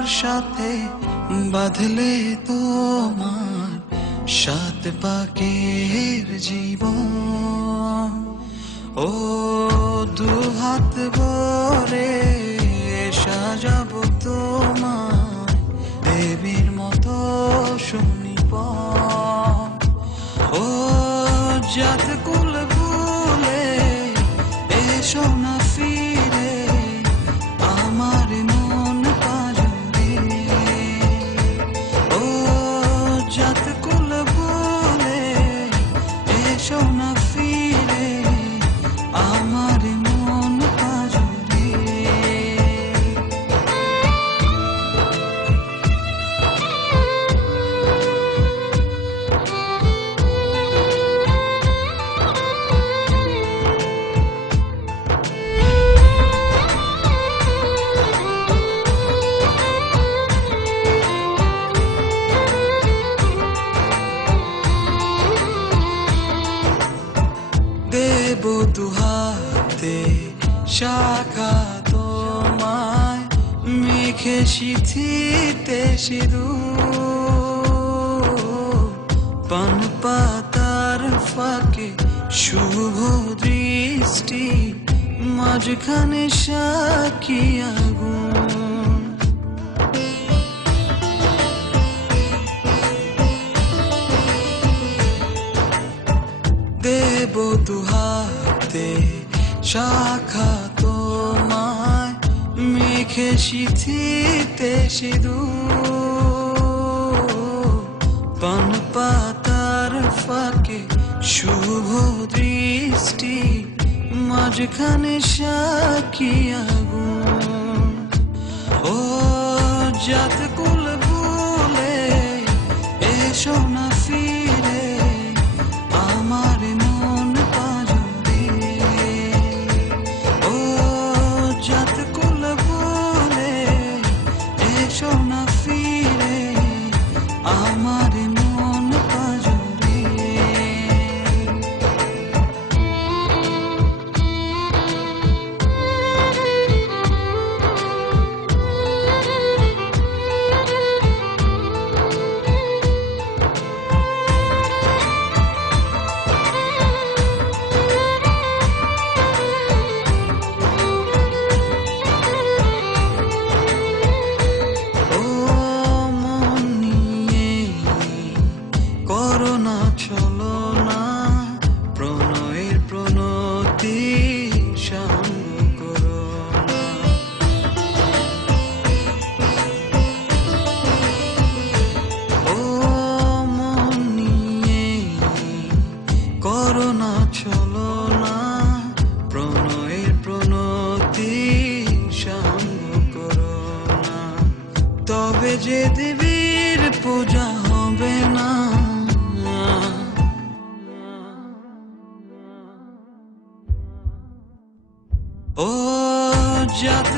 তোমার সাথে বাঁধলে তোমার সাত পাকের জীবন। ও দুহাত ভরে সাজাবো তোমার দেবীর মতো শুনিব। ও জাত কুল ভুলে এসো না ফিরে আমার মন পাজরে। ও জাত কুল ভুলে এসো না ফিরে আমার মন পাজরে। দেব দুহাতে শাখা তোমায় মেঘে সিথিতে সিঁদুর। পান পাতার ফাঁকে শুভ দৃষ্টি মাঝখানে সাক্ষী আগুন। দেব দুহাতে শাখা তোমায় মেঘে সিথিতে সিঁদুর। পান পাতার ফাঁকে শুভ দৃষ্টি মাঝখানে সাক্ষী আগুন। ও জাত কুল ভুলে এসো না ফিরে আমার মন পাজরে। ও জাত কুল ভুলে এসো না ফিরে আমার মন পাজরে। ও মন নিয়ে করো না চলো না প্রণয়ের প্রণতি সঙ্গ করো না। ও মন নিয়ে করো না চলো না প্রণয়ের প্রণতি সঙ্গ করো না। তবে যে দেবীর পূজা হবে না। ও জাত